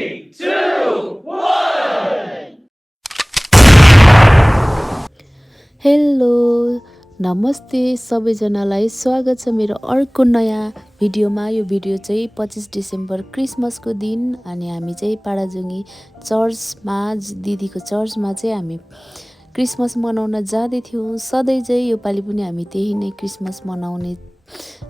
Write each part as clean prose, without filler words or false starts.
3, 2, 1. Hello नमस्ते सबैजनालाई स्वागत छ मेरो अर्को नयाँ भिडियोमा। यो भिडियो चाहिँ 25 डिसेम्बर क्रिसमसको दिन अनि हामी चाहिँ पाडाजुङ्गी चर्चमा दिदीको चर्चमा चाहिँ हामी क्रिसमस मनाउन जाँदै थियौँ। सधैँ चाहिँ योपालि पनि हामी त्यही नै क्रिसमस मनाउने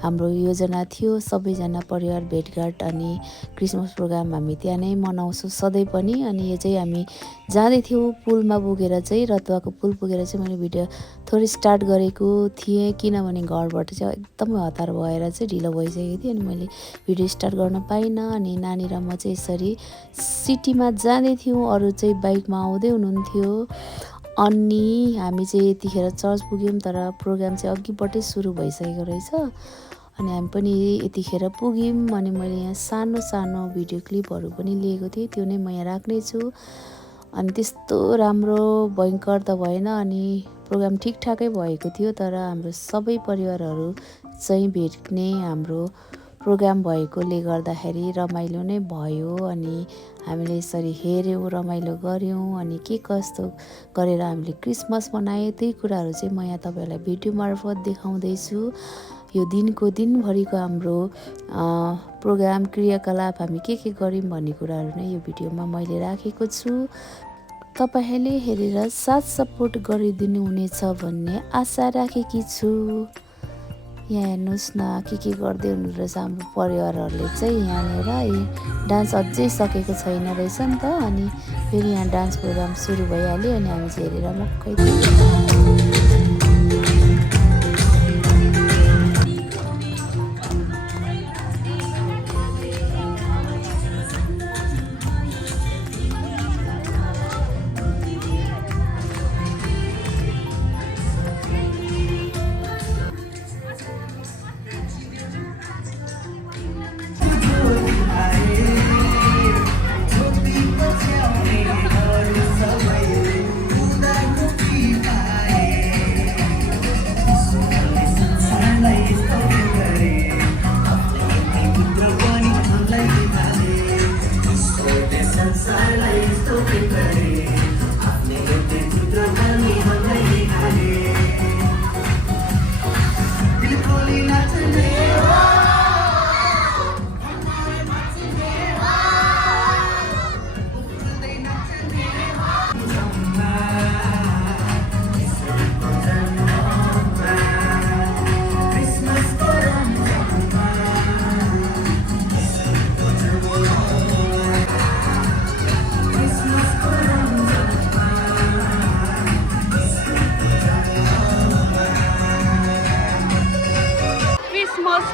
हाम्रो योजना थियो। सबैजना परिवार भेटघाट अनि क्रिसमस प्रोग्राम हामी त्यहाँ नै मनाउँछौँ सधैँ पनि। अनि यो चाहिँ हामी जाँदै थियौँ पुलमा पुगेर चाहिँ रतुवाको पुल पुगेर चाहिँ मैले भिडियो थोरै स्टार्ट गरेको थिएँ किनभने घरबाट चाहिँ एकदमै हतार भएर चाहिँ ढिलो भइसकेको थियो अनि मैले भिडियो स्टार्ट गर्न पाइनँ। अनि नानी र म चाहिँ यसरी सिटीमा जाँदै थियौँ, अरू चाहिँ बाइकमा आउँदै हुनुहुन्थ्यो। अनि हामी चाहिँ यतिखेर चर्च पुग्यौँ तर प्रोग्राम चाहिँ अघिबाटै सुरु भइसकेको रहेछ। अनि हामी पनि यतिखेर पुग्यौँ अनि मैले यहाँ सानो सानो भिडियो क्लिपहरू पनि लिएको थिएँ, त्यो नै म यहाँ राख्नेछु। अनि त्यस्तो राम्रो भयङ्कर त भएन अनि प्रोग्राम ठिकठाकै भएको थियो, तर हाम्रो सबै परिवारहरू चाहिँ भेट्ने हाम्रो प्रोग्राम भएकोले गर्दाखेरि रमाइलो नै भयो। अनि हामीले यसरी हेऱ्यौँ, रमाइलो गऱ्यौँ अनि के कस्तो गरेर हामीले क्रिसमस मनायौँ त्यही कुराहरू चाहिँ म यहाँ तपाईँहरूलाई भिडियो मार्फत देखाउँदैछु। यो दिनभरिको हाम्रो प्रोग्राम क्रियाकलाप हामी के गऱ्यौँ भन्ने कुराहरू नै यो भिडियोमा मैले राखेको छु। तपाईँहरूले हेरेर साथ सपोर्ट गरिदिनु हुनेछ भन्ने आशा राखेकी छु। यहाँ हेर्नुहोस् न के गर्दै हुनुहुँदो रहेछ हाम्रो परिवारहरूले चाहिँ। यहाँनिर डान्स अझै सकेको छैन रहेछ नि त। अनि फेरि यहाँ डान्स प्रोग्राम सुरु भइहाल्यो अनि हामी चाहिँ हेरेर मक्कै थियौँ।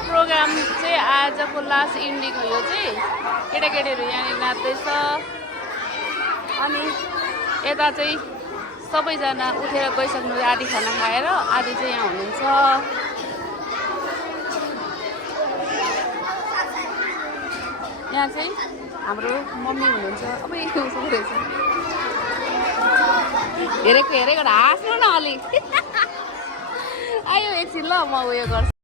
प्रोग्राम चाहिँ आजको लास्ट इन्डिङ हो। यो चाहिँ केटाकेटीहरू यहाँनिर नाच्दैछ अनि यता चाहिँ सबैजना उठेर गइसक्नु, आधी खाना खाएर आधी चाहिँ यहाँ हुनुहुन्छ। यहाँ चाहिँ हाम्रो मम्मी हुनुहुन्छ। अब रहेछ हेरेको हाँस्नु न अलिक आयो एकछिन ल म उयो गर्छु।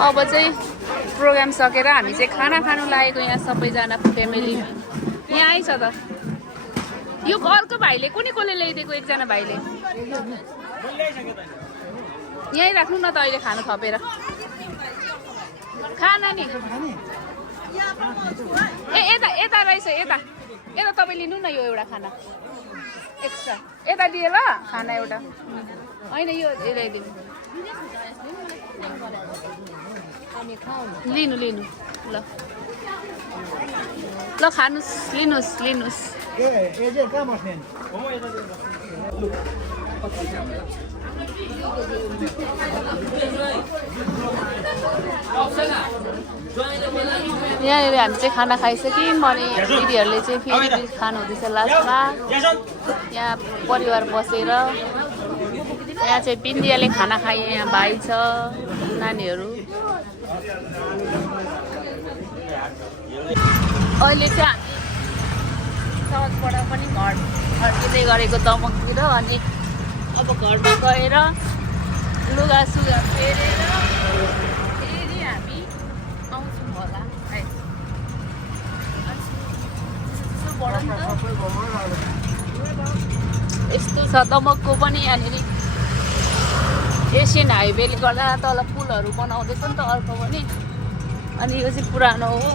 अब चाहिँ प्रोग्राम सकेर हामी चाहिँ खाना खानु लागेको यहाँ सबैजना फ्यामिली यहाँ आइछ त। यो अर्को भाइले कसले ल्याइदिएको, एकजना भाइले यहीँ राख्नु न त अहिले खानु थपेर खाना नि। ए यता रहेछ, यता तपाईँ लिनु न यो एउटा खाना एक्स्ट्रा यता दिए ल खाना एउटा होइन यो ल्याइदिनु लिनु ल खानुहोस् लिनुहोस्। यहाँनिर हामी चाहिँ खाना खाइसक्यौँ अनि दिदीहरूले चाहिँ फेरि खानु हुँदैछ लास्टमा। यहाँ परिवार बसेर यहाँ चाहिँ बिन्दियाले खाना खाए यहाँ भाइ छ नानीहरू अहिले चाहिँ हामी चर्चबाट पनि घर फर्किँदै गरेको दमकतिर अनि अब घरमा गएर लुगा सुगा फेरेर फेरि हामी आउँछौँ होला है यस्तो छ दमकको पनि यहाँनिर एसियन हाइवेले गर्दा तल पुलहरू बनाउँदैछ नि त अर्को पनि अनि यो चाहिँ पुरानो हो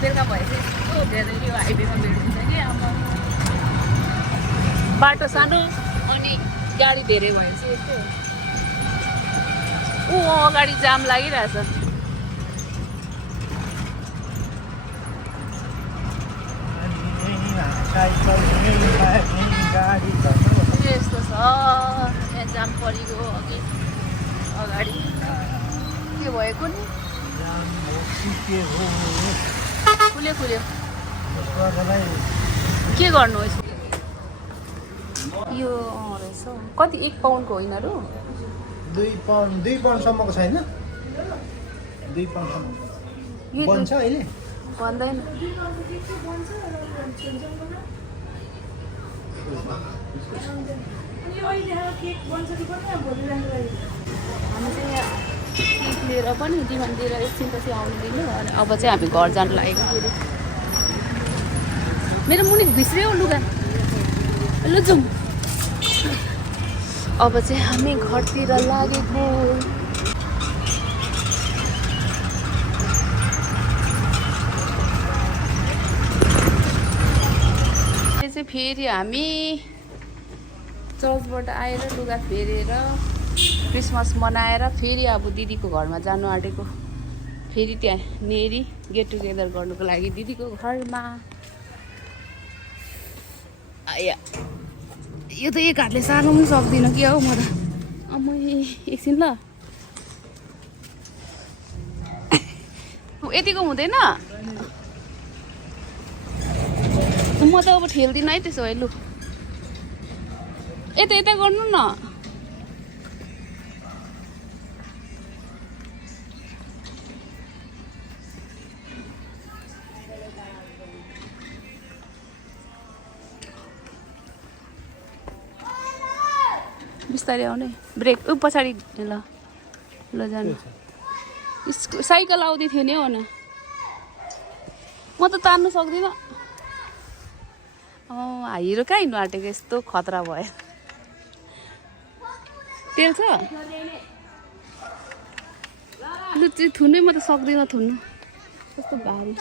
बेलुका भएपछि यस्तो धेरै यो हाइवेमा भिड हुन्छ कि अब बाटो सानो अनि गाडी धेरै भएपछि यस्तो ऊ अगाडि जाम लागिरहेछ यस्तो छ यहाँ जाम परेको अघि अगाडि के भएको नि खुल्यो के गर्नु यो रहेछ कति 1 पाउन्डको होइन र 2 पाउन्डसम्मको छैन 2 पाउन्डसम्म बन्छ अहिले भन्दैन हामी चाहिँ यहाँ केक लिएर पनि डिमान्ड दिएर एकछिनपछि आउनु दिनु अनि अब चाहिँ हामी घर जानु लागेको फेरि मेरो मुनि भिस्रियो लुगा ल जाउँ अब चाहिँ हामी घरतिर लागेको चाहिँ फेरि हामी चर्चबाट आएर लुगा फेरेर क्रिसमस मनाएर फेरि अब दिदीको घरमा जानु आँटेको फेरि त्यहाँ नेरी गेट टुगेदर गर्नुको लागि दिदीको घरमा आया यो त एक हातले सार्नु पनि सक्दिनँ कि हौ म त म एकछिन ल यतिको हुँदैन म त अब ठेल्दिनँ है त्यसो भए लु यता गर्नु न बिस्तारै आउने ब्रेक पछाडि ल जानु साइकल आउँदै थियो नि हो न म त तान्नु सक्दिनँ हिरो कहाँ हिँड्नु आँटेको यस्तो खतरा भयो तेल छ लु चाहिँ थुनै म त सक्दिनँ थुन्नु कस्तो भारी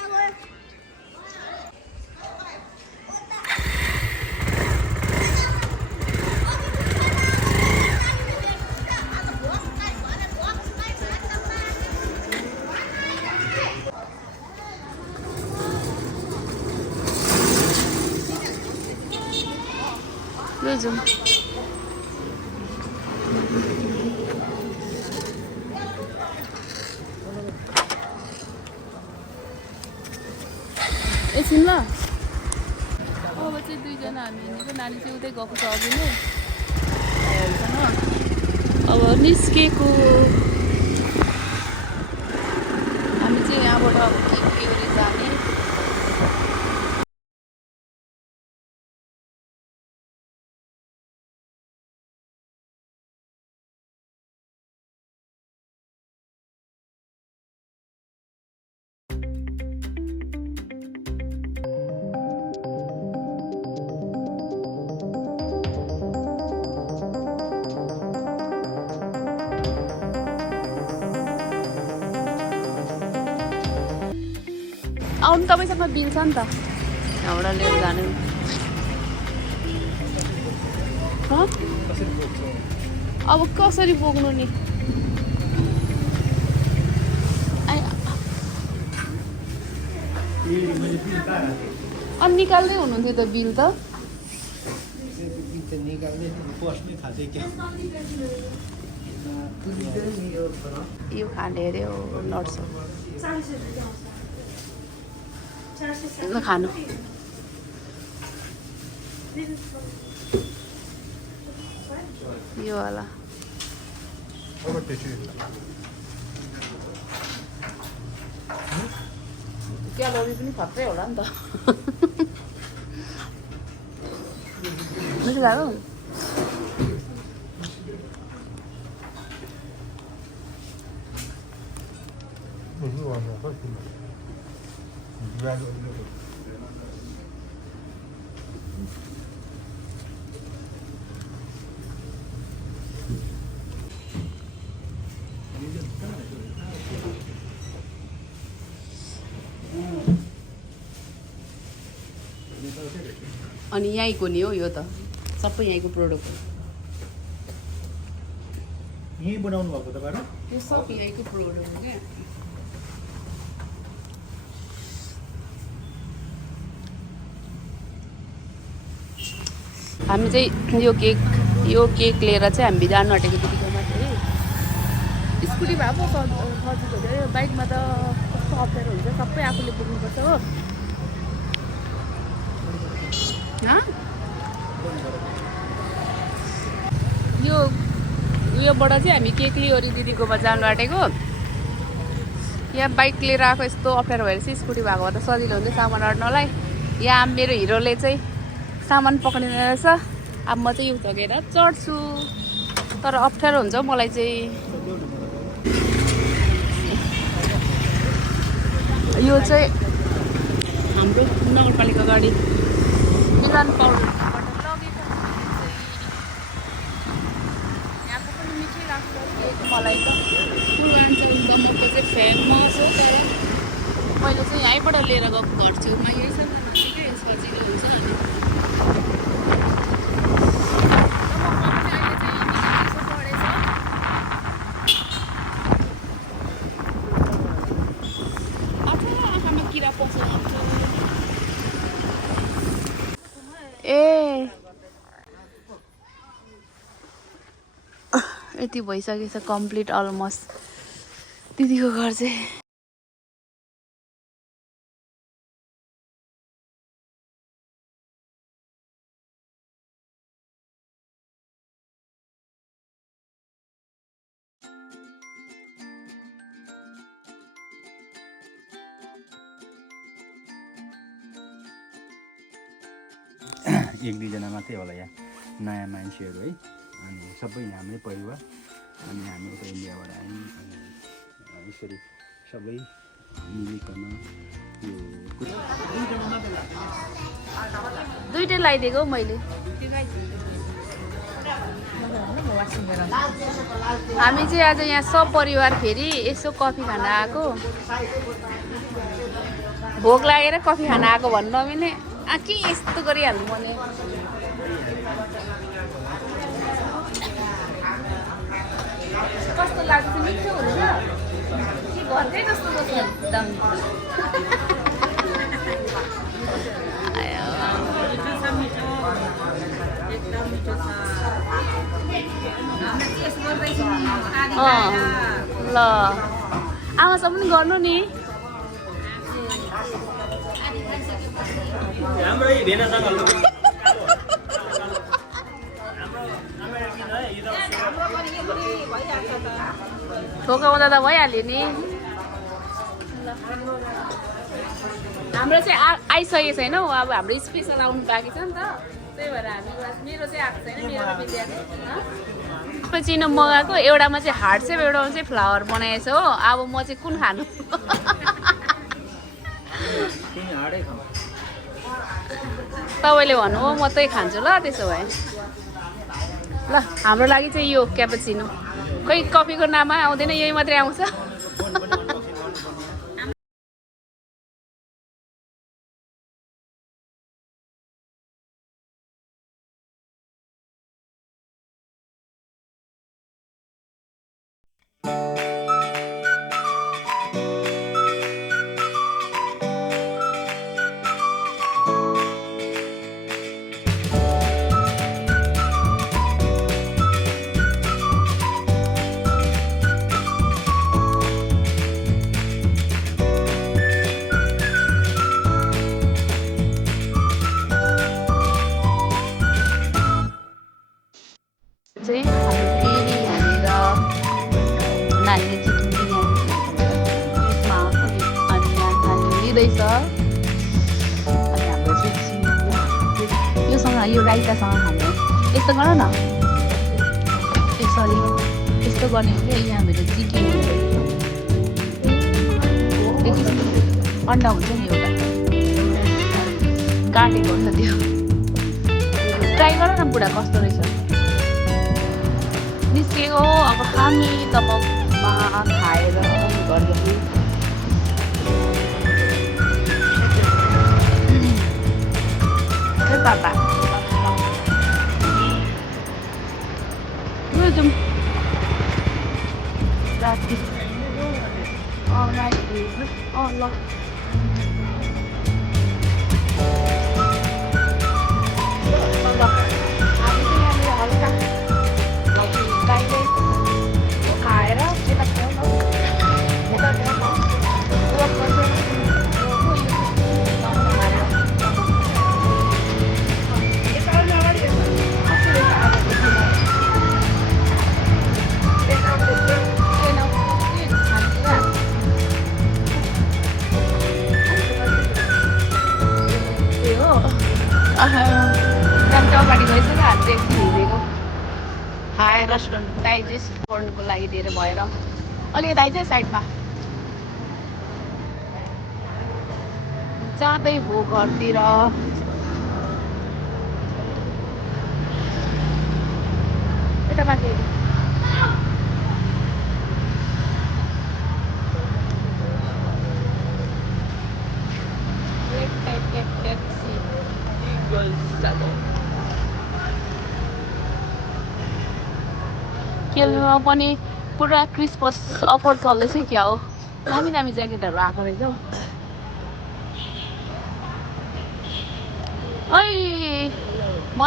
जाउँ एकछिन ल अब चाहिँ दुईजना हामी हिँडेको नानी चाहिँ उतै गएको छ अघि नै अब निस्केको हामी चाहिँ यहाँबाट अब के जाने आउनु तपाईँसँग बिल छ नि त यहाँबाट लिएर जानु अब कसरी बोक्नु नि अनि निकाल्दै हुनुहुन्थ्यो त बिल त यो खाने अरे हो नट्स ल खानु यो वाला अब त्यसै क्यालोरी पनि खत्रै होला नि त मिठो लाग्यो अनि यहीँको नि हो यो त सबै यहीँको प्रोडक्ट हो यहीँ बनाउनु भएको तपाईहरु यो सब यहीँको प्रोडक्ट हो क्या हामी चाहिँ यो केक लिएर चाहिँ हामी जानु आँटेको दिदीकोमा चाहिँ स्कुटी भए पो सजिलो थियो यो बाइकमा त कस्तो अप्ठ्यारो हुन्छ सबै आफूले पुग्नुपर्छ हो योबाट चाहिँ हामी केक लियोरी दिदीकोमा जानु आँटेको यहाँ बाइक लिएर आएको यस्तो अप्ठ्यारो भएर चाहिँ स्कुटी भएको भए त सजिलो हुन्थ्यो सामान अट्नलाई यहाँ मेरो हिरोले चाहिँ सामान पक्रिँदैन रहेछ अब म चाहिँ यो झगेर चढ्छु तर अप्ठ्यारो हुन्छ मलाई चाहिँ यो चाहिँ हाम्रो नगरपालिका गाडी मिलन पाउडरबाट लगेको यहाँको पनि मिठै लाग्छ केक मलाई त पूर्वाञ्चल मोमोको चाहिँ फेमस हो तर मैले चाहिँ यहीँबाट लिएर गएको घर छेउमा यही छ ठिकै सजिलो हुन्छ अनि यति भइसकेछ कम्प्लिट अलमोस्ट दिदीको घर चाहिँ एक दुईजना मात्रै होला यहाँ नयाँ मान्छेहरू है अनि सबै हाम्रै परिवार अनि हामी उता इन्डियाबाट आयौँ अनि यसरी सबै मिलिकन यो दुईटै लगाइदिएको हौ मैले हामी चाहिँ आज यहाँ सब परिवार फेरि यसो कफी खान आएको भोक लागेर कफी खान आएको भन्नु नमिल्ने के यस्तो गरिहाल्नु भने कस्तो लाग्छ मिठो हुन्छ के घरकै जस्तो छ एकदम ल आमासँग पनि गर्नु नि ठोकाउँदा त भइहाल्यो नि हाम्रो चाहिँ आइसकेको छैन हौ अब हाम्रो स्पेसल आउनु बाँकी छ नि त त्यही भएर हामी मेरो चाहिँ आएको छैन मेरो विद्यार्थी चिनो मगाएको एउटामा चाहिँ हार्ट सेप एउटामा चाहिँ फ्लावर बनाएछ हो अब म चाहिँ कुन खानु तपाईँले भन्नु हो म त्यही खान्छु ल त्यसो भए ल हाम्रो लागि चाहिँ यो क्यापुचिनो खै कफीको नाममा आउँदैन यही मात्रै आउँछ छ अनि हाम्रो चाहिँ योसँग यो राइतासँग खाने यस्तो गर न ए सरी यस्तो गर्ने हो क्या यहाँभित्र चिकी हुन्छ अन्डा हुन्छ नि एउटा काटेको हुन्छ त्यो ट्राई गर न बुढा कस्तो रहेछ निस्केको अब हामी तब खाएर घरदेखि पापा जाउँ राति राति ल अगाडि गइसक्यो हामी चाहिँ एकछिन हिँडेको हाई रेस्टुरेन्ट डाइजेस्ट गर्नुको लागि धेरै भएर अलिकति आइज साइडमा जाँदै हो घरतिर यता माथि केलमा पनि पुरा क्रिसमस अफर चल्दैछ क्या हो दामी दामी ज्याकेटहरू आएको रहेछ हौ